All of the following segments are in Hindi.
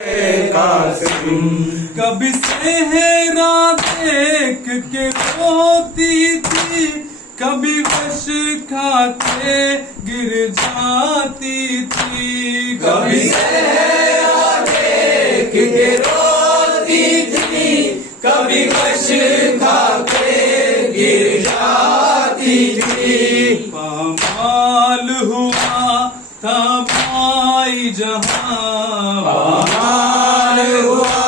कासिम। कभी सेहरा देख के रोती थी, कभी विष खाते गिर जाती थी। कभी सेहरा देख के रोती थी, कभी विष खाके गिर जाती थी। पामाल हुआ था भाई जहां, पामाल हुआ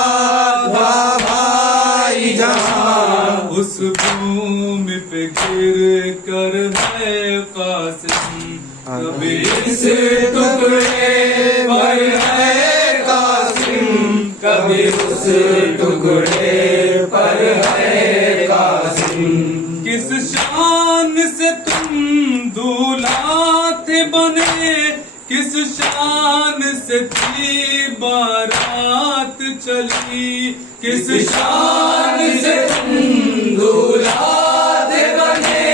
था भाई जहां। उस भूमि पे गिर कर है कासिम, कभी इस टुकड़े पर है कासिम, कभी उस टुकड़े पर है कासिम। किस शान से तुम दूल्हा थे बने, किस शान से थी बारात चली। किस शान से तुम दूल्हा थे बने,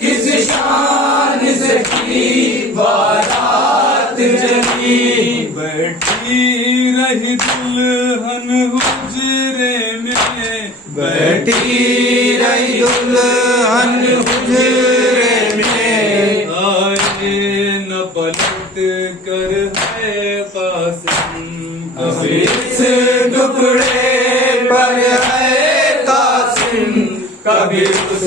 किस शान से थी बारात चली। बैठी रही दुल्हन हुजरे में, बैठी रही दुल्हन हुजरे में। आए न पलट कर है कासिम, कभी इस टुकड़े पर है कासिम, कभी उस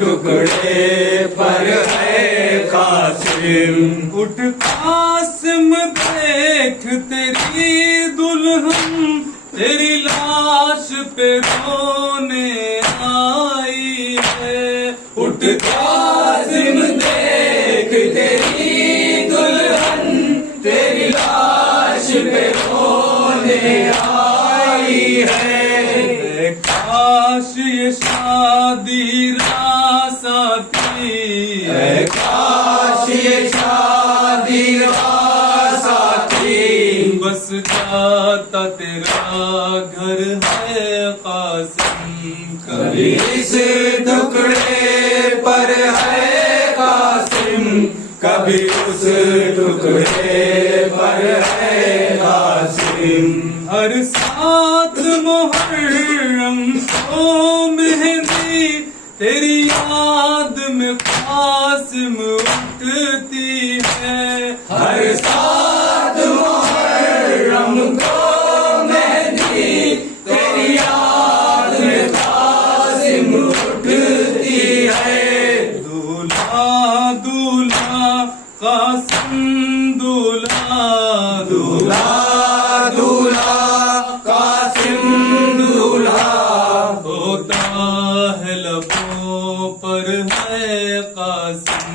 टुकड़े पर है कासिम। उठ कासिम देख तेरी दुल्हन, तेरी लाश पे रोने आई है। उठ कासिम देख तेरी दुल्हन, तेरी लाश पे रोने आई है। काश ये शादी रास आती, काश ये शादी रास आती। बस जाता तेरा घर है कासिम, कभी इस टुकड़े पर है कासिम, कभी उस टुकड़े पर है कासिम। हर साथ मुहर्रम को मेहंदी, तेरी याद में कासिम उठती है। हर साथ मुहर्रम को मेहंदी, तेरी याद में कासिम उठती है। दूल्हा दूल्हा कासिम दूल्हा, दूल्हा दूल्हा कासिम दूल्हा। होता है लबों पर है कासिम,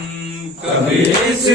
कभी इस